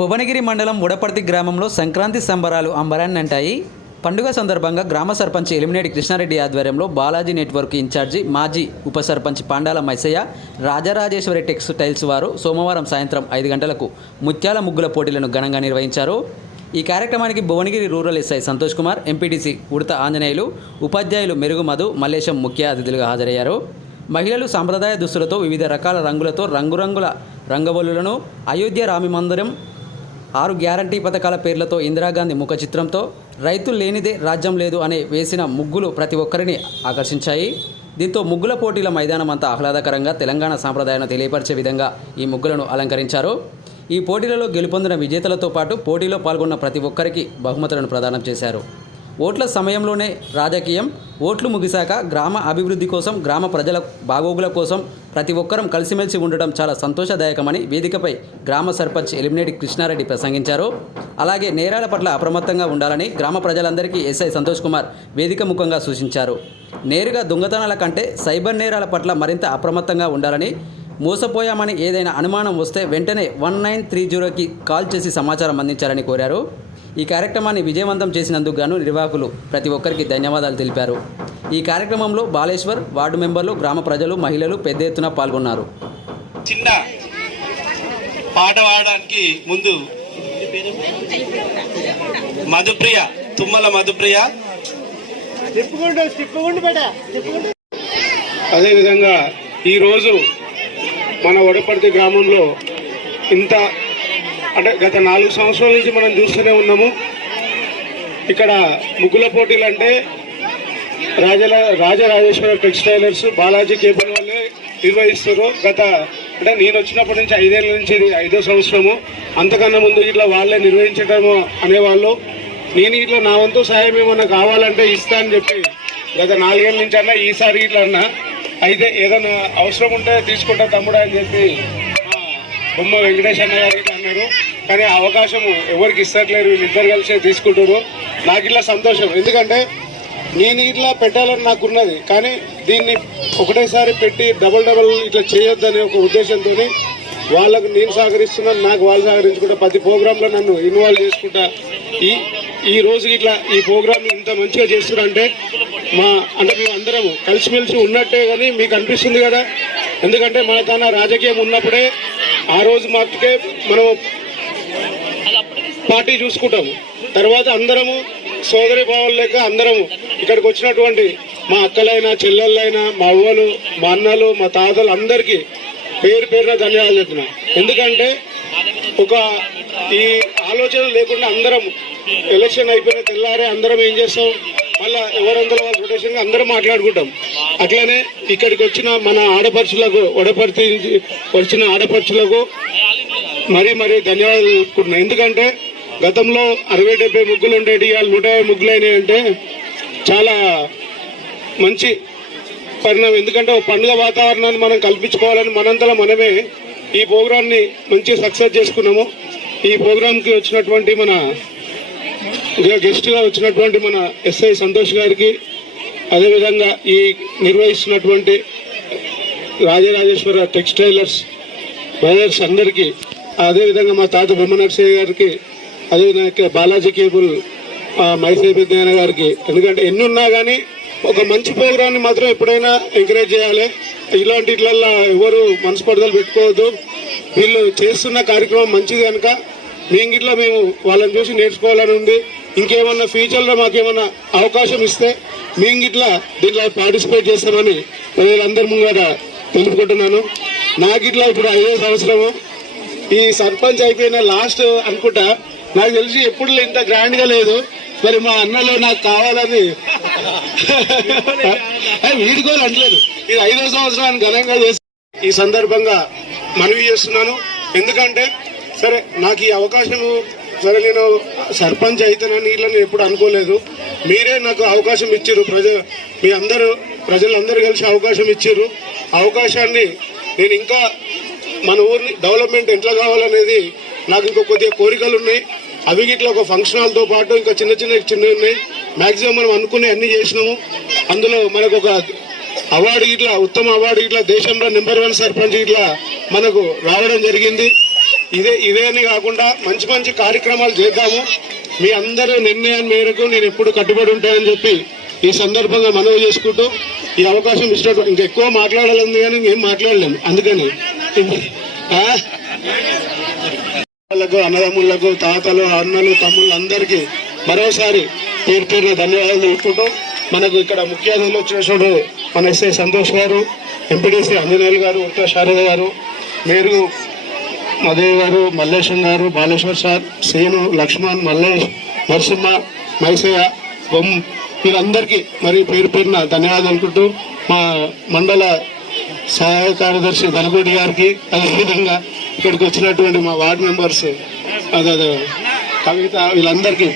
భువనగిరి మండలం ఉడపర్తి గ్రామంలో సంక్రాంతి సంబరాలు అంబరాన్ని అంటాయి పండుగ సందర్భంగా గ్రామ సర్పంచ్ ఎలిమినేటి కృష్ణారెడ్డి ఆధ్వర్యంలో బాలాజీ నెట్వర్క్ ఇన్ఛార్జి మాజీ ఉప సర్పంచ్ పాండాల మైసయ్య రాజరాజేశ్వరి టెక్స్టైల్స్ వారు సోమవారం సాయంత్రం ఐదు గంటలకు ముత్యాల ముగ్గుల పోటీలను ఘనంగా నిర్వహించారు. ఈ కార్యక్రమానికి Bhuvanagiri rural SI Santosh Kumar MPTC Udatha Anjaneyulu ఉపాధ్యాయులు మెరుగు మధు మల్లేశం ముఖ్య అతిథులుగా హాజరయ్యారు. మహిళలు సాంప్రదాయ దుస్తులతో వివిధ రకాల రంగులతో రంగురంగుల రంగవల్లులను అయోధ్య రామి మందిరం ఆరు గ్యారంటీ పథకాల పేర్లతో ఇందిరాగాంధీ ముఖ చిత్రంతో రైతులు లేనిదే రాజ్యం లేదు అనే వేసిన ముగ్గులు ప్రతి ఒక్కరిని ఆకర్షించాయి. దీంతో ముగ్గుల పోటీల మైదానం అంతా ఆహ్లాదకరంగా తెలంగాణ సాంప్రదాయాన్ని తెలియపరిచే విధంగా ఈ ముగ్గులను అలంకరించారు. ఈ పోటీలలో గెలుపొందిన విజేతలతో పాటు పోటీలో పాల్గొన్న ప్రతి ఒక్కరికి బహుమతులను ప్రదానం చేశారు. ఓట్ల సమయంలోనే రాజకీయం ఓట్లు ముగిశాక గ్రామ అభివృద్ధి కోసం గ్రామ ప్రజల బాగోగుల కోసం ప్రతి ఒక్కరం కలిసిమెలిసి ఉండటం చాలా సంతోషదాయకమని వేదికపై గ్రామ సర్పంచ్ ఎలిమినేటి కృష్ణారెడ్డి ప్రసంగించారు. అలాగే నేరాల పట్ల అప్రమత్తంగా ఉండాలని గ్రామ ప్రజలందరికీ ఎస్ఐ సంతోష్ కుమార్ వేదిక ముఖంగా సూచించారు. నేరుగా దొంగతనాల కంటే సైబర్ నేరాల పట్ల మరింత అప్రమత్తంగా ఉండాలని మోసపోయామని ఏదైనా అనుమానం వస్తే వెంటనే వన్ నైన్ త్రీ జీరోకి కాల్ చేసి సమాచారం అందించాలని కోరారు. ఈ కార్యక్రమాన్ని విజయవంతం చేసినందుకు గాను నిర్వాహకులు ప్రతి ఒక్కరికి ధన్యవాదాలు తెలిపారు. ఈ కార్యక్రమంలో బాలేశ్వర్ వార్డు మెంబర్లు గ్రామ ప్రజలు మహిళలు పెద్ద ఎత్తున పాల్గొన్నారు. చిన్న పాట పాడడానికి ముందు మధుప్రియ తుమ్మల మధుప్రియ. అదేవిధంగా ఈరోజు మన వడపర్తి గ్రామంలో ఇంత అంటే గత నాలుగు సంవత్సరాల నుంచి మనం చూస్తూనే ఉన్నాము. ఇక్కడ ముగ్గుల పోటీలు అంటే రాజల రాజరాజేశ్వర టెక్స్టైలర్స్ బాలాజీ కేబుల్ వాళ్ళే నిర్వహిస్తారు గత అంటే నేను వచ్చినప్పటి నుంచి ఐదేళ్ళ నుంచి ఇది ఐదో సంవత్సరము. అంతకన్నా ముందు ఇట్లా వాళ్ళే నిర్వహించడము అనేవాళ్ళు. నేను ఇట్లా నా వంతు సహాయం ఏమన్నా కావాలంటే ఇస్తా అని చెప్పి గత నాలుగేళ్ళ నుంచి అన్నా ఈసారి ఇట్లా అన్నా అయితే ఏదైనా అవసరం ఉంటే తీసుకుంటా తమ్ముడా అని చెప్పి బొమ్మ వెంకటేష్ అన్న గారు ఇట్లా అన్నారు. కానీ ఆ అవకాశం ఎవరికి ఇస్తట్లేరు వీళ్ళిద్దరు కలిసే తీసుకుంటారు నాకు ఇట్లా సంతోషం. ఎందుకంటే నేను ఇట్లా పెట్టాలని నాకున్నది. కానీ దీన్ని ఒకటేసారి పెట్టి డబల్ డబల్ ఇట్లా చేయొద్దనే ఒక ఉద్దేశంతో వాళ్ళకు నేను సహకరిస్తున్నాను నాకు వాళ్ళు సహకరించుకుంటా ప్రతి ప్రోగ్రాంలో నన్ను ఇన్వాల్వ్ చేసుకుంటా. ఈ ఈ రోజు ఇట్లా ఈ ప్రోగ్రామ్ ఇంత మంచిగా చేస్తున్నారంటే మా అంటే మేము అందరం కలిసిమెలిసి ఉన్నట్టే కానీ మీకు అనిపిస్తుంది కదా? ఎందుకంటే మన తన రాజకీయం ఉన్నప్పుడే ఆ రోజు మాత్రమే మనం పార్టీ చూసుకుంటాము తర్వాత అందరము సోదరి భావం లేక అందరము ఇక్కడికి వచ్చినటువంటి మా అక్కలైనా చెల్లెళ్ళైనా మా అవ్వలు మా అన్నలు మా తాతలు అందరికీ పేరు పేరున ధన్యవాదాలు చెప్తున్నా. ఎందుకంటే ఒక ఈ ఆలోచన లేకుండా అందరం ఎలక్షన్ అయిపోయిన తెల్లారే అందరం ఏం చేస్తాం? మళ్ళా ఎవరందరూ వాళ్ళ రొటేషన్ అందరం మాట్లాడుకుంటాం. అట్లనే ఇక్కడికి వచ్చిన మన ఆడపడుచులకు వడపడి వచ్చిన ఆడపడుచులకు మరీ మరీ ధన్యవాదాలు ఎందుకంటే గతంలో అరవై డెబ్బై ముగ్గులు ఉండేవి ఇవాళ నూట యాభై ముగ్గులు అయినాయి అంటే చాలా మంచి పరిణామం. ఎందుకంటే ఒక పండుగ వాతావరణాన్ని మనం కల్పించుకోవాలని మనంతలో మనమే ఈ ప్రోగ్రాంని మంచి సక్సెస్ చేసుకున్నాము. ఈ ప్రోగ్రాంకి వచ్చినటువంటి మన గెస్ట్గా వచ్చినటువంటి మన ఎస్ఐ సంతోష్ గారికి అదేవిధంగా ఈ నిర్వహిస్తున్నటువంటి రాజరాజేశ్వర టెక్స్టైలర్స్ బ్రదర్స్ అందరికీ అదేవిధంగా మా తాత బ్రహ్మనరసయ్య గారికి అదేవిధంగా బాలాజీ కేబుల్ మైసే విజ్ఞాన గారికి. ఎందుకంటే ఎన్ని ఉన్నా కానీ ఒక మంచి ప్రోగ్రామ్ని మాత్రం ఎప్పుడైనా ఎంకరేజ్ చేయాలి. ఇలాంటి ఇట్లల్లో ఎవరు మనస్పర్ధలు పెట్టుకోవద్దు. వీళ్ళు చేస్తున్న కార్యక్రమం మంచిది కనుక మేము ఇట్లా మేము వాళ్ళని చూసి నేర్చుకోవాలని ఉంది. ఇంకేమన్నా ఫ్యూచర్లో మాకేమన్నా అవకాశం ఇస్తే మేము ఇట్లా దీంట్లో పార్టిసిపేట్ చేస్తామని ప్రజలందరి ముందర తెలుపుకుంటున్నాను. నాకు ఇట్లా ఇప్పుడు ఐదో సంవత్సరము ఈ సర్పంచ్ అయిపోయిన లాస్ట్ అనుకుంటా నాకు తెలిసి ఎప్పుడు ఇంత గ్రాండ్గా లేదు. మరి మా అన్నలో నాకు కావాలని వీడుకోని అనలేదు. ఇది ఐదో సంవత్సరాన్ని ఘనంగా చేసి ఈ సందర్భంగా మనవి చేస్తున్నాను. ఎందుకంటే సరే నాకు ఈ అవకాశము సరే నేను సర్పంచ్ అయితేనని ఇట్లా నేను ఎప్పుడు అనుకోలేదు. మీరే నాకు అవకాశం ఇచ్చారు. ప్రజ మీ అందరూ ప్రజలందరూ కలిసి అవకాశం ఇచ్చారు. అవకాశాన్ని నేను ఇంకా మన ఊరిని డెవలప్మెంట్ ఎట్లా కావాలనేది నాకు ఇంకా కొద్దిగా కోరికలు ఉన్నాయి. అవి గిట్ల ఒక ఫంక్షన్ హాల్తో పాటు ఇంకా చిన్న చిన్న చిన్నవి ఉన్నాయి. మ్యాక్సిమం మనం అనుకునే అన్ని చేసినాము. అందులో మనకు ఒక అవార్డు ఇట్లా ఉత్తమ అవార్డు ఇట్లా దేశంలో నెంబర్ వన్ సర్పంచ్ ఇట్లా మనకు రావడం జరిగింది. ఇదే ఇదే అని కాకుండా మంచి మంచి కార్యక్రమాలు చేద్దాము. మీ అందరూ నిర్ణయం మేరకు నేను ఎప్పుడు కట్టుబడి ఉంటానని చెప్పి ఈ సందర్భంగా మనవి చేసుకుంటూ ఈ అవకాశం ఇచ్చినట్టు ఇంకా ఎక్కువ మాట్లాడాలని కానీ ఏం మాట్లాడలేము. అందుకని. వాళ్ళకు అన్నదమ్ములకు తాతలు అన్నలు తమ్ముళ్ళు అందరికీ మరోసారి పేరు పేరున ధన్యవాదాలు తెలుపుకుంటూ మనకు ఇక్కడ ముఖ్య అతిథులు వచ్చినప్పుడు మన ఎస్ఐ సంతోష్ గారు ఎంపీడీసీ అంజనేయులు గారు ఉత్త శారద గారు మీరు మదేవ్ గారు మల్లేశం గారు బాలేశ్వర్ సార్ శ్రీను లక్ష్మణ్ మల్లేష్ నరసింహ మైసయ్య బొమ్ వీరందరికీ మరి పేరు పేరున ధన్యవాదాలు అనుకుంటూ మా మండల సహాయ కార్యదర్శి ధనకోటి గారికి అదేవిధంగా ఇక్కడికి వచ్చినటువంటి మా వార్డు మెంబర్స్ అదే కవిత వీళ్ళందరికీ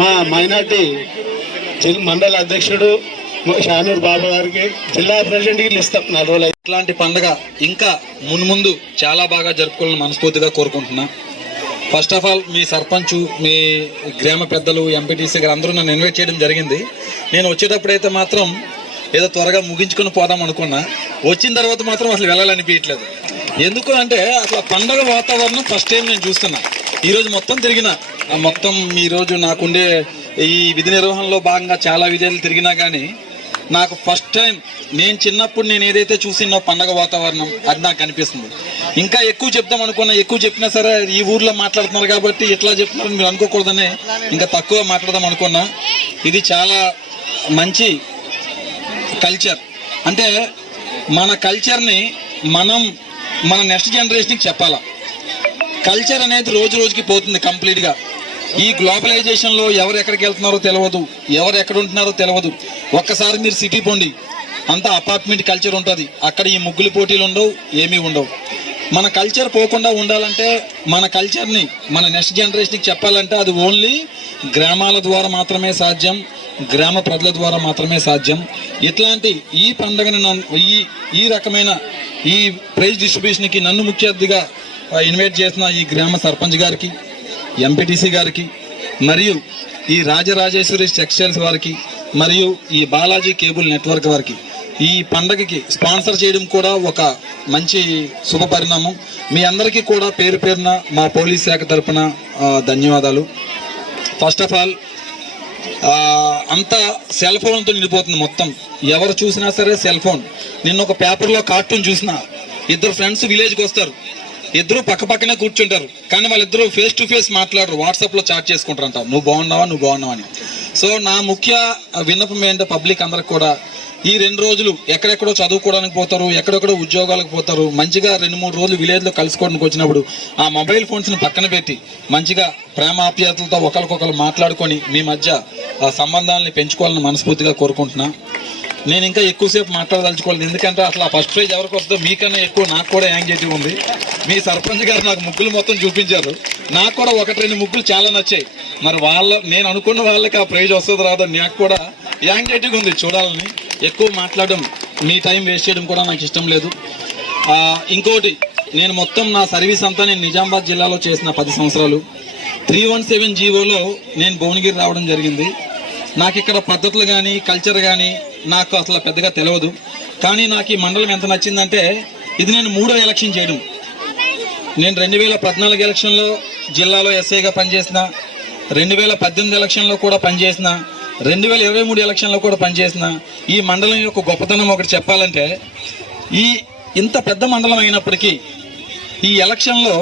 మా మైనార్టీ మండల అధ్యక్షుడు షానూర్ బాబు గారికి జిల్లా ప్రెసిడెంట్కి ఇస్తాం. నాలుగు రోజులు ఇట్లాంటి పండగ ఇంకా మున్ముందు చాలా బాగా జరుపుకోవాలని మనస్ఫూర్తిగా కోరుకుంటున్నా. ఫస్ట్ ఆఫ్ ఆల్ మీ సర్పంచ్ మీ గ్రామ పెద్దలు ఎంపీటీసీ గారు అందరూ నన్ను ఇన్వైట్ చేయడం జరిగింది. నేను వచ్చేటప్పుడైతే మాత్రం ఏదో త్వరగా ముగించుకొని పోదాం అనుకున్నా. వచ్చిన తర్వాత మాత్రం అసలు వెళ్ళాలనిపించట్లేదు ఎందుకు అంటే అసలు పండగ వాతావరణం ఫస్ట్ టైం నేను చూస్తున్నా. ఈరోజు మొత్తం తిరిగిన. ఆ మొత్తం ఈరోజు నాకుండే ఈ విధి నిర్వహణలో భాగంగా చాలా విధాలు తిరిగినా కానీ నాకు ఫస్ట్ టైం నేను చిన్నప్పుడు నేను ఏదైతే చూసినో పండగ వాతావరణం అది నాకు కనిపిస్తుంది ఇంకా ఎక్కువ చెప్దాం అనుకున్నా ఎక్కువ చెప్పినా సరే ఈ ఊర్లో మాట్లాడుతున్నారు కాబట్టి ఇట్లా చెప్తున్నారు మీరు అనుకోకూడదని ఇంకా తక్కువ మాట్లాడదాం అనుకున్నా. ఇది చాలా మంచి కల్చర్ అంటే మన కల్చర్ని మనం మన నెక్స్ట్ జనరేషన్కి చెప్పాలా. కల్చర్ అనేది రోజు రోజుకి పోతుంది కంప్లీట్గా ఈ గ్లోబలైజేషన్లో ఎవరు ఎక్కడికి వెళ్తున్నారో తెలియదు ఎవరు ఎక్కడ ఉంటున్నారో తెలియదు ఒక్కసారి మీరు సిటీ పోండి. అంతా అపార్ట్మెంట్ కల్చర్ ఉంటుంది. అక్కడ ఈ ముగ్గులు పోటీలు ఉండవు ఏమీ ఉండవు. మన కల్చర్ పోకుండా ఉండాలంటే మన కల్చర్ని మన నెక్స్ట్ జనరేషన్కి చెప్పాలంటే అది ఓన్లీ గ్రామాల ద్వారా మాత్రమే సాధ్యం గ్రామ ప్రజల ద్వారా మాత్రమే సాధ్యం. ఇట్లాంటి ఈ పండుగను నన్ను ఈ ఈ రకమైన ఈ ప్రైజ్ డిస్ట్రిబ్యూషన్కి నన్ను ముఖ్య అతిథిగా ఇన్వైట్ చేసిన ఈ గ్రామ సర్పంచ్ గారికి ఎంపీటీసీ గారికి మరియు ఈ రాజరాజేశ్వరి టెక్స్టైల్స్ వారికి మరియు ఈ బాలాజీ కేబుల్ నెట్వర్క్ వారికి ఈ పండగకి స్పాన్సర్ చేయడం కూడా ఒక మంచి శుభ పరిణామం. మీ అందరికీ కూడా పేరు పేరున మా పోలీస్ శాఖ తరపున ధన్యవాదాలు. ఫస్ట్ ఆఫ్ ఆల్ అంతా సెల్ ఫోన్తో నిండిపోతుంది మొత్తం. ఎవరు చూసినా సరే సెల్ ఫోన్. నిన్న ఒక పేపర్లో కార్టూన్ చూసిన. ఇద్దరు ఫ్రెండ్స్ విలేజ్కి వస్తారు. ఇద్దరు పక్క పక్కనే కూర్చుంటారు. కానీ వాళ్ళిద్దరూ ఫేస్ టు ఫేస్ మాట్లాడరు. వాట్సాప్లో చాట్ చేసుకుంటారంట. నువ్వు బాగున్నావా? నువ్వు బాగున్నావా? అని. సో నా ముఖ్య విన్నపం ఏంటంటే పబ్లిక్ అందరికి కూడా ఈ రెండు రోజులు ఎక్కడెక్కడో చదువుకోవడానికి పోతారు ఎక్కడెక్కడో ఉద్యోగాలకు పోతారు మంచిగా రెండు మూడు రోజులు విలేజ్లో కలుసుకోవడానికి వచ్చినప్పుడు ఆ మొబైల్ ఫోన్స్ని పక్కన పెట్టి మంచిగా ప్రేమ ఆప్యాయతలతో ఒకరికొకరు మాట్లాడుకొని మీ మధ్య ఆ సంబంధాలని పెంచుకోవాలని మనస్ఫూర్తిగా కోరుకుంటున్నా. నేను ఇంకా ఎక్కువసేపు మాట్లాడదలుచుకోలేదు. ఎందుకంటే అసలు ఆ ఫస్ట్ ప్రైజ్ ఎవరికి వస్తుందో మీకన్నా ఎక్కువ నాకు కూడా యాంగ్జైటీ ఉంది. మీ సర్పంచ్ గారు నాకు ముగ్గులు మొత్తం చూపించారు. నాకు కూడా ఒకటి రెండు ముగ్గులు చాలా నచ్చాయి. మరి వాళ్ళ నేను అనుకున్న వాళ్ళకి ఆ ప్రైజ్ వస్తుంది రాదో నాకు కూడా యాంగ్జైటీగా ఉంది చూడాలని. ఎక్కువ మాట్లాడడం మీ టైం వేస్ట్ చేయడం కూడా నాకు ఇష్టం లేదు. ఇంకోటి నేను మొత్తం నా సర్వీస్ అంతా నేను నిజామాబాద్ జిల్లాలో చేసిన పది సంవత్సరాలు. త్రీ వన్ సెవెన్ జీవోలో నేను భువనగిరి రావడం జరిగింది. నాకు ఇక్కడ పద్ధతులు కానీ కల్చర్ కానీ నాకు అసలు పెద్దగా తెలియదు కానీ నాకు ఈ మండలం ఎంత నచ్చిందంటే ఇది నేను మూడో ఎలక్షన్ చేయడం. నేను రెండు వేల పద్నాలుగు ఎలక్షన్లో జిల్లాలో ఎస్ఐగా పనిచేసిన రెండు వేల పద్దెనిమిది ఎలక్షన్లో కూడా పనిచేసిన రెండు వేల ఇరవై మూడు ఎలక్షన్లో కూడా పనిచేసిన ఈ మండలం యొక్క గొప్పతనం ఒకటి చెప్పాలంటే ఈ ఇంత పెద్ద మండలం అయినప్పటికీ ఈ ఎలక్షన్లో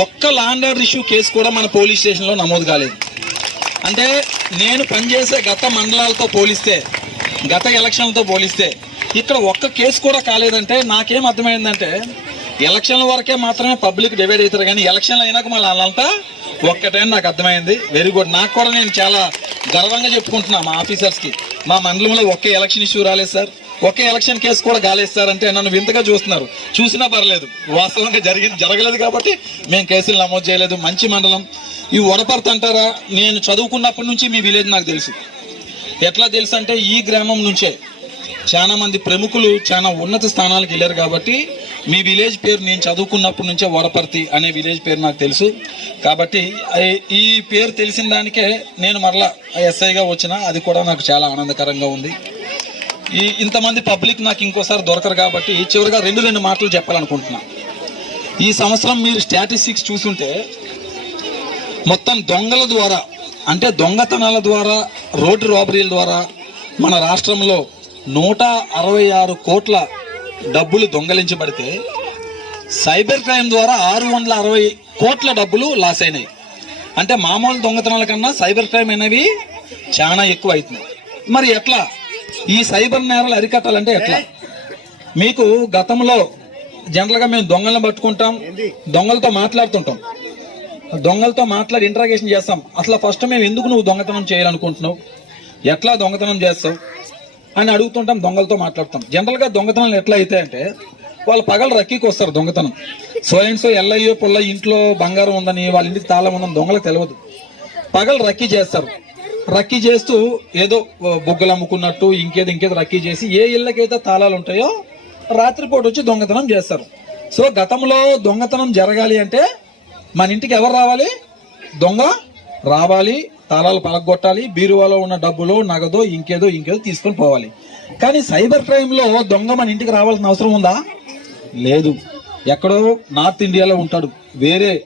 ఒక్క లాండ్ ఆర్డర్ ఇష్యూ కేసు కూడా మన పోలీస్ స్టేషన్లో నమోదు కాలేదు. అంటే నేను పనిచేసే గత మండలాలతో పోలిస్తే గత ఎలక్షన్లతో పోలిస్తే ఇక్కడ ఒక్క కేసు కూడా కాలేదంటే నాకేం అర్థమైందంటే ఎలక్షన్ల వరకే మాత్రమే పబ్లిక్ డివైడ్ అవుతారు కానీ ఎలక్షన్లు అయినాక మళ్ళీ వాళ్ళంతా ఒక్కటే అని నాకు అర్థమైంది. Very good. నాకు కూడా నేను చాలా గర్వంగా చెప్పుకుంటున్నా మా ఆఫీసర్స్కి మా మండలంలో ఒకే ఎలక్షన్ ఇష్యూ రాలేదు సార్ ఒకే ఎలక్షన్ కేసు కూడా గాలేదు సార్ అంటే నన్ను వింతగా చూస్తున్నారు. చూసినా పర్లేదు వాస్తవంగా జరిగింది జరగలేదు కాబట్టి మేము కేసులు నమోదు చేయలేదు. మంచి మండలం. ఈ వడపర్త్ అంటారా? నేను చదువుకున్నప్పటి నుంచి మీ విలేజ్ నాకు తెలుసు. ఎట్లా తెలుసు అంటే ఈ గ్రామం నుంచే చాలా మంది ప్రముఖులు చాలా ఉన్నత స్థానాలకు వెళ్ళారు కాబట్టి మీ విలేజ్ పేరు నేను చదువుకున్నప్పటి నుంచే వరపర్తి అనే విలేజ్ పేరు నాకు తెలుసు. కాబట్టి ఈ పేరు తెలిసిన దానికే నేను మరలా ఎస్ఐగా వచ్చిన అది కూడా నాకు చాలా ఆనందకరంగా ఉంది. ఈ ఇంతమంది పబ్లిక్ నాకు ఇంకోసారి దొరకరు కాబట్టి చివరిగా రెండు రెండు మాటలు చెప్పాలనుకుంటున్నా. ఈ సంవత్సరం మీరు స్టాటిస్టిక్స్ చూసుంటే మొత్తం దొంగల ద్వారా అంటే దొంగతనాల ద్వారా రోడ్డు రాబరీల ద్వారా మన రాష్ట్రంలో నూట అరవై ఆరు కోట్ల డబ్బులు దొంగలించబడితే సైబర్ క్రైమ్ ద్వారా ఆరు వందల అరవై కోట్ల డబ్బులు లాస్ అయినాయి. అంటే మామూలు దొంగతనాల కన్నా సైబర్ క్రైమ్ అనేవి చాలా ఎక్కువ అవుతున్నాయి మరి ఎట్లా? ఈ సైబర్ నేరాలు అరికట్టాలంటే ఎట్లా? మీకు గతంలో జనరల్గా మేము దొంగలను పట్టుకుంటాం దొంగలతో మాట్లాడుతుంటాం. దొంగలతో మాట్లాడి ఇంట్రాగేషన్ చేస్తాం. అసలు ఫస్ట్ మేము ఎందుకు నువ్వు దొంగతనం చేయాలనుకుంటున్నావు? ఎట్లా దొంగతనం చేస్తావు? అని అడుగుతుంటాం దొంగలతో మాట్లాడతాం. జనరల్గా దొంగతనాలు ఎట్లా అవుతాయంటే వాళ్ళు పగలు రక్కీకి వస్తారు దొంగతనం. సో అండ్ సో ఎల్లయ్యో పుల్ల ఇంట్లో బంగారం ఉందని వాళ్ళ ఇంటికి తాళం ఉందని దొంగలకు తెలియదు పగలు రక్కీ చేస్తారు. రక్కీ చేస్తూ ఏదో బొగ్గులు అమ్ముకున్నట్టు ఇంకేదో ఇంకేదో రక్కీ చేసి ఏ ఇళ్ళకైతే తాళాలు ఉంటాయో రాత్రిపూట వచ్చి దొంగతనం చేస్తారు. సో గతంలో దొంగతనం జరగాలి అంటే మన ఇంటికి ఎవరు రావాలి? దొంగ రావాలి. తాళాలు పలగొట్టాలి బీరువాలో ఉన్న డబ్బులు నగదో ఇంకేదో ఇంకేదో తీసుకొని పోవాలి. కానీ సైబర్ క్రైమ్లో దొంగ మన ఇంటికి రావాల్సిన అవసరం ఉందా? లేదు. ఎక్కడో నార్త్ ఇండియాలో ఉంటాడు. వేరే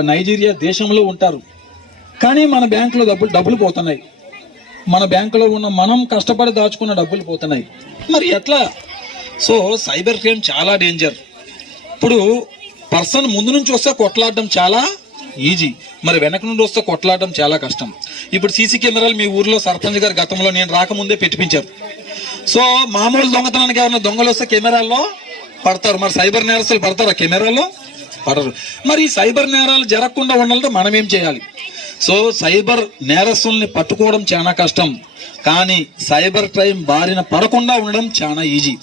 నైజీరియా దేశంలో ఉంటారు. కానీ మన బ్యాంకులో డబ్బులు డబ్బులు పోతున్నాయి. మన బ్యాంకులో ఉన్న మనం కష్టపడి దాచుకున్న డబ్బులు పోతున్నాయి. మరి ఎట్లా? సో సైబర్ క్రైమ్ చాలా డేంజర్. ఇప్పుడు పర్సన్ ముందు నుంచి వస్తే కొట్లాడడం చాలా ఈజీ. మరి వెనక నుండి వస్తే కొట్లాడడం చాలా కష్టం. ఇప్పుడు సీసీ కెమెరాలు మీ ఊర్లో సర్పంచ్ గారు గతంలో నేను రాకముందే పెట్టిపించారు. సో మామూలు దొంగతనానికి ఎవరైనా దొంగలు వస్తే కెమెరాల్లో పడతారు. మరి సైబర్ నేరస్తులు పడతారా కెమెరాల్లో? పడరు. మరి ఈ సైబర్ నేరాలు జరగకుండా ఉండాలంటే మనం ఏం చేయాలి? సో సైబర్ నేరస్తుల్ని పట్టుకోవడం చాలా కష్టం. కానీ సైబర్ క్రైమ్ బారిన పడకుండా ఉండడం చాలా ఈజీ.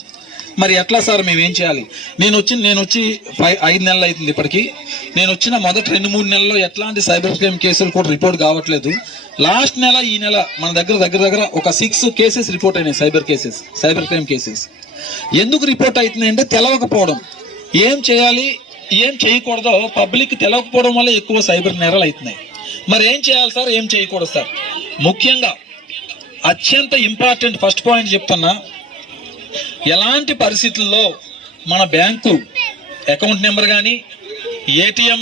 మరి ఎట్లా సార్ మేము ఏం చేయాలి? నేను వచ్చి నేను వచ్చి ఫైవ్ ఐదు నెలలు అవుతుంది ఇప్పటికీ. నేను వచ్చిన మొదటి రెండు మూడు నెలల్లో ఎట్లాంటి సైబర్ క్రైమ్ కేసులు కూడా రిపోర్ట్ కావట్లేదు. లాస్ట్ నెల ఈ నెల మన దగ్గర దగ్గర దగ్గర ఒక సిక్స్ కేసెస్ రిపోర్ట్ అయినాయి cyber cases cyber crime cases. ఎందుకు రిపోర్ట్ అవుతున్నాయంటే తెలవకపోవడం. ఏం చేయాలి ఏం చేయకూడదో పబ్లిక్ తెలవకపోవడం వల్ల ఎక్కువ సైబర్ నేరాలు అవుతున్నాయి. మరి ఏం చేయాలి సార్? ఏం చేయకూడదు సార్? ముఖ్యంగా అత్యంత ఇంపార్టెంట్ ఫస్ట్ పాయింట్ చెప్తున్నా ఎలాంటి పరిస్థితుల్లో మన బ్యాంకు అకౌంట్ నెంబర్ కానీ ఏటీఎం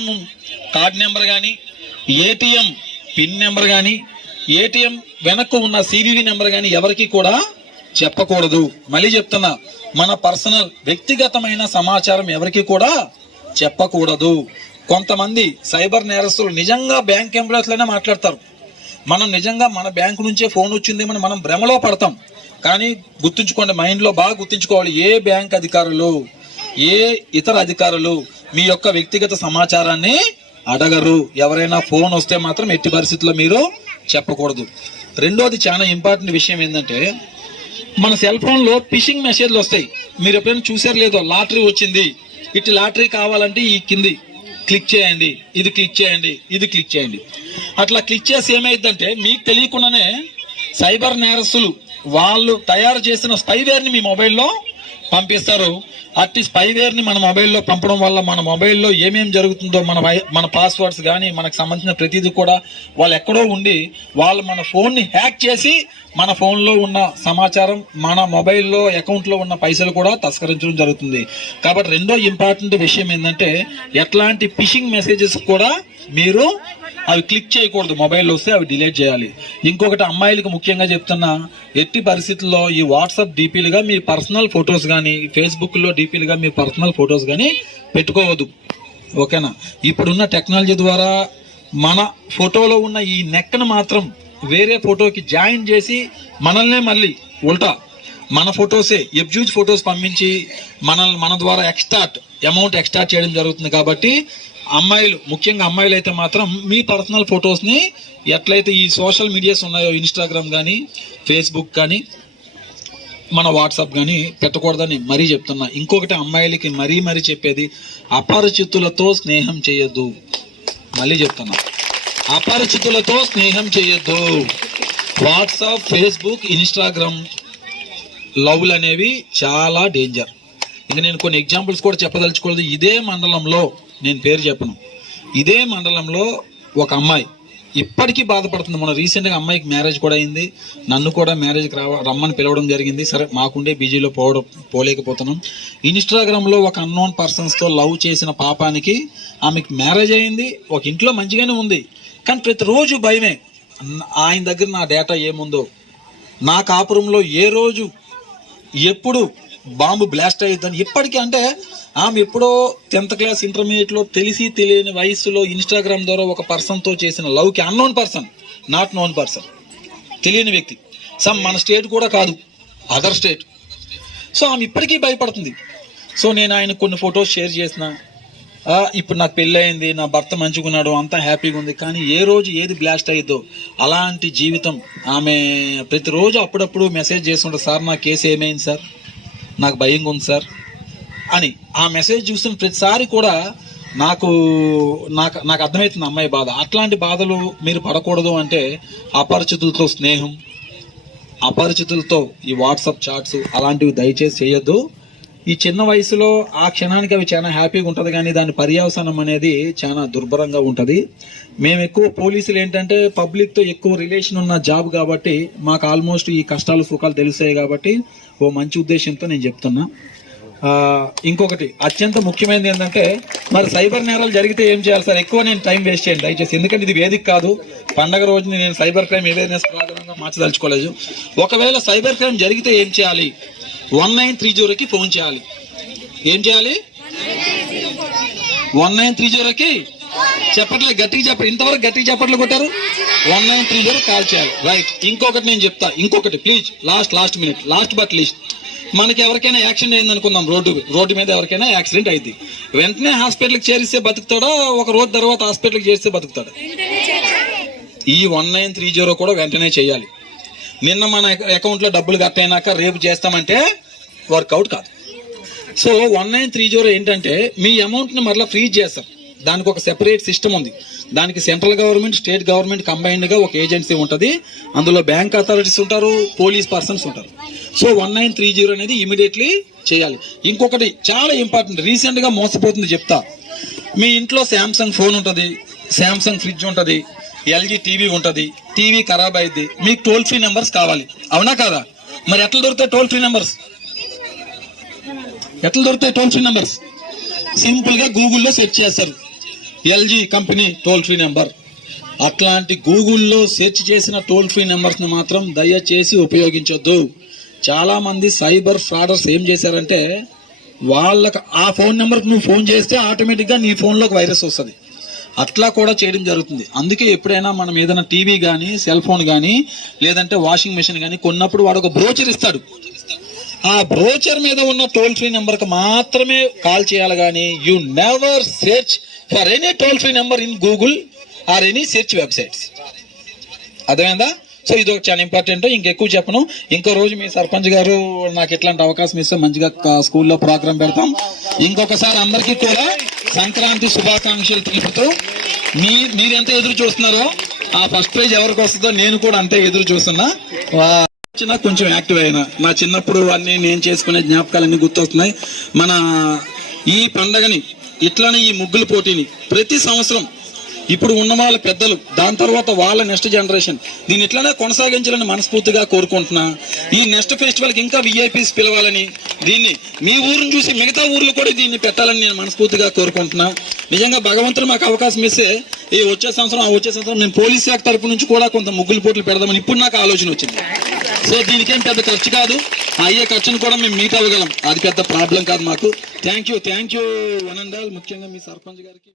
కార్డ్ నెంబర్ కానీ ఏటీఎం పిన్ నెంబర్ కానీ ఏటీఎం వెనక్కు ఉన్న సివివి నెంబర్ కానీ ఎవరికి కూడా చెప్పకూడదు. మళ్ళీ చెప్తున్నా మన పర్సనల్ వ్యక్తిగతమైన సమాచారం ఎవరికి కూడా చెప్పకూడదు. కొంతమంది సైబర్ నేరస్తులు నిజంగా బ్యాంక్ ఎంప్లాయీస్లోనే మాట్లాడతారు. మనం నిజంగా మన బ్యాంకు నుంచే ఫోన్ వచ్చిందేమని మనం భ్రమలో పడతాం. కానీ గుర్తుంచుకోండి మైండ్లో బాగా గుర్తుంచుకోవాలి. ఏ బ్యాంక్ అధికారులు ఏ ఇతర అధికారులు మీ యొక్క వ్యక్తిగత సమాచారాన్ని అడగరు. ఎవరైనా ఫోన్ వస్తే మాత్రం ఎట్టి పరిస్థితుల్లో మీరు చెప్పకూడదు. రెండోది చాలా ఇంపార్టెంట్ విషయం ఏంటంటే మన సెల్ ఫోన్లో ఫిషింగ్ మెసేజ్లు వస్తాయి. మీరు ఎప్పుడైనా చూసారు లేదో లాటరీ వచ్చింది. ఇటు లాటరీ కావాలంటే ఈ కింది క్లిక్ చేయండి ఇది క్లిక్ చేయండి ఇది క్లిక్ చేయండి. అట్లా క్లిక్ చేసి ఏమైందంటే మీకు తెలియకుండానే సైబర్ నేరస్తులు వాళ్ళు తయారు చేసిన స్పైవేర్ని మీ మొబైల్లో పంపిస్తారు. అట్టి స్పైవేర్ని మన మొబైల్లో పంపడం వల్ల మన మొబైల్లో ఏమేమి జరుగుతుందో మన వై- మన పాస్వర్డ్స్ కానీ మనకు సంబంధించిన ప్రతిదీ కూడా వాళ్ళు ఎక్కడో ఉండి వాళ్ళు మన ఫోన్ని హ్యాక్ చేసి మన ఫోన్లో ఉన్న సమాచారం మన మొబైల్లో అకౌంట్లో ఉన్న పైసలు కూడా తస్కరించడం జరుగుతుంది. కాబట్టి రెండో ఇంపార్టెంట్ విషయం ఏంటంటే ఎట్లాంటి ఫిషింగ్ మెసేజెస్ కూడా మీరు అవి క్లిక్ చేయకూడదు. మొబైల్లో వస్తే అవి డిలీట్ చేయాలి. ఇంకొకటి అమ్మాయిలకు ముఖ్యంగా చెప్తున్నా ఎట్టి పరిస్థితుల్లో ఈ వాట్సాప్ డీపీలుగా మీ పర్సనల్ ఫొటోస్ కానీ ఫేస్బుక్లో డీపీలుగా మీ పర్సనల్ ఫొటోస్ కానీ పెట్టుకోవద్దు. ఓకేనా? ఇప్పుడున్న టెక్నాలజీ ద్వారా మన ఫోటోలో ఉన్న ఈ నెక్కను మాత్రం వేరే ఫోటోకి జాయిన్ చేసి మనల్నే మళ్ళీ ఉల్టా మన ఫొటోసే ఎబ్జూజ్ ఫొటోస్ పంపించి మనల్ని మన ద్వారా ఎక్స్టార్ట్ అమౌంట్ ఎక్స్టార్ట్ చేయడం జరుగుతుంది కాబట్టి అమ్మాయిలు ముఖ్యంగా అమ్మాయిలు అయితే మాత్రం మీ పర్సనల్ ఫొటోస్ని ఎట్లయితే ఈ సోషల్ మీడియాస్ ఉన్నాయో ఇన్స్టాగ్రామ్ కానీ ఫేస్బుక్ కానీ మన వాట్సాప్ కానీ పెట్టకూడదని మరీ చెప్తున్నా. ఇంకొకటి అమ్మాయిలకి మరీ మరీ చెప్పేది అపరిచితులతో స్నేహం చేయొద్దు. మళ్ళీ చెప్తున్నా. అపరిచితులతో స్నేహం చేయొద్దు. వాట్సాప్ ఫేస్బుక్ ఇన్స్టాగ్రామ్ లవ్లు అనేవి చాలా డేంజర్. ఇంకా నేను కొన్ని ఎగ్జాంపుల్స్ కూడా చెప్పదలుచుకోలేదు. ఇదే మండలంలో నేను పేరు చెప్పను. ఇదే మండలంలో ఒక అమ్మాయి ఇప్పటికీ బాధపడుతుంది. మన రీసెంట్గా అమ్మాయికి మ్యారేజ్ కూడా అయింది. నన్ను కూడా మ్యారేజ్కి రావ రమ్మని పిలవడం జరిగింది. సరే మాకుండే బీజీలో పోవడం పోలేకపోతున్నాం. ఇన్స్టాగ్రామ్లో ఒక అన్నోన్ పర్సన్స్తో లవ్ చేసిన పాపానికి ఆమెకి మ్యారేజ్ అయింది. ఒక ఇంట్లో మంచిగానే ఉంది. కానీ ప్రతిరోజు భయమే. ఆయన దగ్గర నా డేటా ఏముందో? నా కాపురంలో ఏ రోజు ఎప్పుడు బాంబు బ్లాస్ట్ అయ్యిద్దని ఇప్పటికీ అంటే ఆమె ఎప్పుడో టెన్త్ క్లాస్ ఇంటర్మీడియట్లో తెలిసి తెలియని వయసులో ఇన్స్టాగ్రామ్ ద్వారా ఒక పర్సన్తో చేసిన లవ్కి unknown person not known person తెలియని వ్యక్తి. సమ్ మన స్టేట్ కూడా కాదు అదర్ స్టేట్ సో ఆమె ఇప్పటికీ భయపడుతుంది. సో నేను ఆయన కొన్ని ఫొటోస్ షేర్ చేసిన. ఇప్పుడు నాకు పెళ్ళి అయింది నా భర్త మంచుకున్నాడు అంతా హ్యాపీగా ఉంది. కానీ ఏ రోజు ఏది బ్లాస్ట్ అయ్యిద్దో అలాంటి జీవితం ఆమె ప్రతిరోజు అప్పుడప్పుడు మెసేజ్ చేస్తుంటారు సార్ నా కేసు ఏమైంది సార్? నాకు భయంగా ఉంది సార్. అని ఆ మెసేజ్ చూస్తున్న ప్రతిసారి కూడా నాకు నాకు నాకు అర్థమవుతుంది అమ్మాయి బాధ. అట్లాంటి బాధలు మీరు పడకూడదు అంటే అపరిచితులతో స్నేహం అపరిచితులతో ఈ వాట్సాప్ చాట్స్ అలాంటివి దయచేసి చేయొద్దు. ఈ చిన్న వయసులో ఆ క్షణానికి అవి చాలా హ్యాపీగా ఉంటుంది కానీ దాని పర్యవసానం అనేది చాలా దుర్భరంగా ఉంటుంది. మేము ఎక్కువ పోలీసులు ఏంటంటే పబ్లిక్తో ఎక్కువ రిలేషన్ ఉన్న జాబ్ కాబట్టి మాకు ఆల్మోస్ట్ ఈ కష్టాలు సుఖాలు తెలుస్తాయి కాబట్టి ఓ మంచి ఉద్దేశంతో నేను చెప్తున్నా. ఇంకొకటి అత్యంత ముఖ్యమైనది ఏంటంటే మరి సైబర్ నేరాలు జరిగితే ఏం చేయాలి సార్? ఎక్కువ నేను టైం వేస్ట్ చేయండి. దయచేసి ఎందుకంటే ఇది వేదిక కాదు. పండగ రోజుని నేను సైబర్ క్రైమ్ అవేర్నెస్ ప్రాధాన్యంగా మార్చదలుచుకోలేదు. ఒకవేళ సైబర్ క్రైమ్ జరిగితే ఏం చేయాలి? వన్ నైన్ త్రీ జీరోకి ఫోన్ చేయాలి. ఏం చేయాలి? వన్ నైన్ త్రీ జీరోకి చెప్పట్లే గట్టిగా చెప్పండి ఇంతవరకు గట్టిగా చెప్పట్లు కొట్టారు. One nine three zero call చేయాలి. రైట్ ఇంకొకటి నేను చెప్తా. ఇంకొకటి please last last minute last but least. మనకి ఎవరికైనా యాక్సిడెంట్ అయింది అనుకుందాం రోడ్డు రోడ్డు మీద ఎవరికైనా యాక్సిడెంట్ అయింది. వెంటనే హాస్పిటల్కి చేరిస్తే బతుకుతాడా? ఒక రోజు తర్వాత హాస్పిటల్కి చేరిస్తే బతుకుతాడా? ఈ వన్ నైన్ త్రీ జీరో కూడా వెంటనే చేయాలి. నిన్న మన అకౌంట్లో డబ్బులు డబ్బులు కట్టయినాక రేపు చేస్తామంటే వర్కౌట్ కాదు. So one nine three zero ఏంటంటే మీ అమౌంట్ని మరలా ఫ్రీజ్ చేస్తారు. దానికి ఒక సెపరేట్ సిస్టమ్ ఉంది. దానికి సెంట్రల్ గవర్నమెంట్ స్టేట్ గవర్నమెంట్ కంబైన్డ్గా ఒక ఏజెన్సీ ఉంటుంది. అందులో బ్యాంక్ అథారిటీస్ ఉంటారు పోలీస్ పర్సన్స్ ఉంటారు. So one nine three zero అనేది ఇమీడియట్లీ చేయాలి. ఇంకొకటి చాలా ఇంపార్టెంట్ రీసెంట్గా మోసపోతుంది చెప్తా. మీ ఇంట్లో శాంసంగ్ ఫోన్ ఉంటుంది శాంసంగ్ ఫ్రిడ్జ్ ఉంటుంది ఎల్జీ టీవీ ఉంటుంది టీవీ ఖరాబ్ అయింది మీకు టోల్ ఫ్రీ నెంబర్స్ కావాలి. అవునా కాదా? మరి ఎట్లా దొరుకుతాయి టోల్ ఫ్రీ నెంబర్స్ ఎట్లా దొరుకుతాయి టోల్ ఫ్రీ నెంబర్స్ సింపుల్గా గూగుల్లో సెర్చ్ చేస్తారు. LG company toll free number. అట్లాంటి గూగుల్లో సెర్చ్ చేసిన టోల్ ఫ్రీ నెంబర్స్ని మాత్రం దయచేసి ఉపయోగించొద్దు. చాలామంది సైబర్ ఫ్రాడర్స్ ఏం చేశారంటే వాళ్ళకి ఆ ఫోన్ నెంబర్కి నువ్వు ఫోన్ చేస్తే ఆటోమేటిక్గా నీ ఫోన్లోకి వైరస్ వస్తుంది. అట్లా కూడా చేయడం జరుగుతుంది. అందుకే ఎప్పుడైనా మనం ఏదైనా టీవీ కానీ సెల్ ఫోన్ కానీ లేదంటే వాషింగ్ మెషిన్ కానీ కొన్నప్పుడు వాడు ఒక బ్రోచర్ ఇస్తాడు. ఆ బ్రోచర్ మీద ఉన్న టోల్ ఫ్రీ నెంబర్కి మాత్రమే కాల్ చేయాలి కానీ you never search for any toll free number in Google or any search websites అర్థమైందా? సో ఇది ఒక చాలా ఇంపార్టెంట్ ఇంకెక్కువ చెప్పను. ఇంకో రోజు మీ సర్పంచ్ గారు నాకు ఇట్లాంటి అవకాశం ఇస్తే మంచిగా స్కూల్లో ప్రోగ్రామ్ పెడతాం. ఇంకొకసారి అందరికీ కూడా సంక్రాంతి శుభాకాంక్షలు తెలుపుతూ మీ మీరెంత ఎదురు చూస్తున్నారో ఆ ఫస్ట్ ప్రైజ్ ఎవరికి వస్తుందో నేను కూడా అంతే ఎదురు చూస్తున్నా. వా- చిన్న కొంచెం యాక్టివ్ అయినా. నా చిన్నప్పుడు అన్ని నేను చేసుకునే జ్ఞాపకాలన్నీ గుర్తొస్తున్నాయి. మన ఈ పండగని ఇట్లానే ఈ ముగ్గుల పోటీని ప్రతి సంవత్సరం ఇప్పుడు ఉన్న వాళ్ళ పెద్దలు దాని తర్వాత వాళ్ళ నెక్స్ట్ జనరేషన్ దీన్ని ఇట్లానే కొనసాగించాలని మనస్ఫూర్తిగా కోరుకుంటున్నా. ఈ నెక్స్ట్ ఫెస్టివల్కి ఇంకా విఐపీస్ పిలవాలని దీన్ని మీ ఊరిని చూసి మిగతా ఊర్లు కూడా దీన్ని పెట్టాలని నేను మనస్ఫూర్తిగా కోరుకుంటున్నా. నిజంగా భగవంతుడు మాకు అవకాశం ఇస్తే ఈ వచ్చే సంవత్సరం ఆ వచ్చే సంవత్సరం నేను పోలీస్ శాఖ తరపు నుంచి కూడా కొంత ముగ్గులు పోటీలు పెడదామని ఇప్పుడు నాకు ఆలోచన వచ్చింది. సో దీనికేం పెద్ద ఖర్చు కాదు. అయ్యే ఖర్చును కూడా మేము మీట్ అవ్వగలం. అది పెద్ద ప్రాబ్లం కాదు మాకు. Thank you thank you one ముఖ్యంగా మీ సర్పంచ్ గారికి.